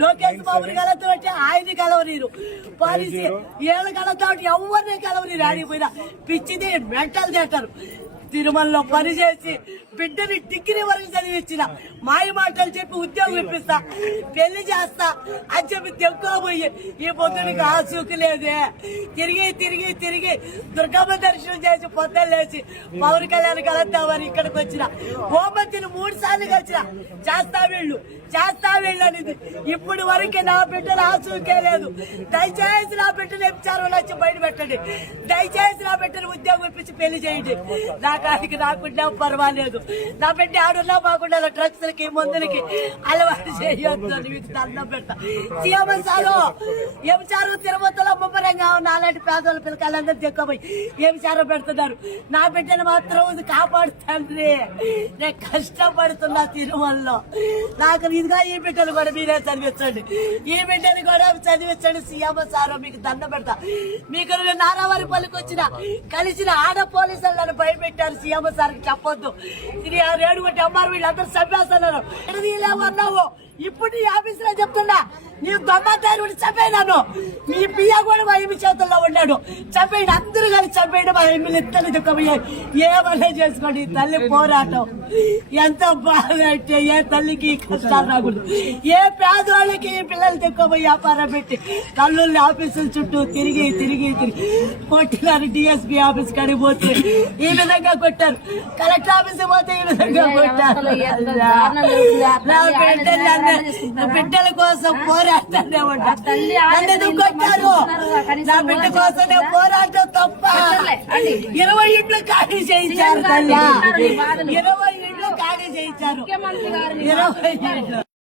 లోకేష్ బాబుని కలతో ఆయన కలవనీరు పాలసీ ఏళ్ళ కలతో ఎవరిని కలవనీరు ఆడిపోయినా పిచ్చిది మెంటల్ చేస్తారు. తిరుమలలో పనిచేసి బిడ్డని డిగ్రీ వరకు చదివించిన మాయ మాటలు చెప్పి ఉద్యోగం ఇప్పిస్తా పెళ్లి చేస్తా అని చెప్పి తెక్కుపోయి ఈ పొద్దునికి ఆసూకి లేదే. తిరిగి తిరిగి తిరిగి దుర్గమ్మ దర్శనం చేసి పొద్దున్న లేచి పవన్ కళ్యాణ్ కలుద్దామని ఇక్కడికి వచ్చిన హోంమంత్రిని 3 సార్లు కలిసిన చేస్తా వీళ్ళు అనేది. ఇప్పుడు వరకు నా బిడ్డలు ఆసూకే లేదు. దయచేసి నా బిడ్డను ఎంచారు వచ్చి బయట పెట్టండి. దయచేసి నా బిడ్డను ఉద్యోగం ఇప్పించి పెళ్లి చేయండి. నా కాడికి నాకున్నా పర్వాలేదు. నా బిడ్డ ఆడున్నా బాగుండా డ్రగ్స్ లకి మందులకి అలవాటు చేయొద్దు అని మీకు దండం పెడతా. సీఎం ఎంచారు తిరుమతలో ముమ్మరంగా నాలాంటి పేదోళ్ళ పిల్లకాయలందరూ తెక్కపోయి ఎంచారో పెడుతున్నారు. నా బిడ్డను మాత్రం కాపాడుతండ్రి. నేను కష్టపడుతున్నా తిరుమలలో. నాకు ఇదిగా ఈ బిడ్డను కూడా మీరే చదివించండి. ఈ బిడ్డను కూడా చదివించండి. సీఎం సార్ మీకు దండం పెడతా. మీకు నారావారి పల్లికి వచ్చిన కలిసిన ఆడ పోలీసులు నన్ను భయపెట్టారు. సీఎం సార్ చెప్పొద్దు. ఇది రేడుగొట్టి అమ్మారు వీళ్ళందరూ చంపేస్తున్నారు. అన్నావు ఇప్పుడు నీ ఆఫీసులో చెప్తున్నా నీ దొంగతారు చంపేనాను. మీ పియ్య కూడా మా ఎమ్మి చేతుల్లో ఉన్నాడు. చంపేయండి, అందరూ కానీ చంపేయండి. మా ఎమ్మెల్యే ఇద్దరు దుఃఖమయ్యాయి. ఏమన్నా చేసుకోండి. తల్లి పోరాటం ఎంత బాధ అంటే ఏ తల్లికి కష్టాలు రాకూడదు. ఏ పేదవాళ్ళకి ఈ పిల్లలు తెక్కుపోయి వ్యాపారం పెట్టి కల్లుల్ని ఆఫీసుల చుట్టూ తిరిగి తిరిగి తిరిగి కొట్టినారు. డిఎస్పీ ఆఫీస్ కాడికి పోతే ఈ విధంగా కొట్టారు. కలెక్టర్ ఆఫీస్ పోతే ఈ విధంగా కొట్టారు. బిడ్డల కోసం పోరాటానే ఉంటారు. కొట్టారు. నా బిడ్డ కోసం నేను పోరాటం తప్ప 20 ఇండ్లు ఖాళీ చేయించారు. 20 ఇండ్లు ఖాళీ చేయించారు. 20 ఇండ్లు.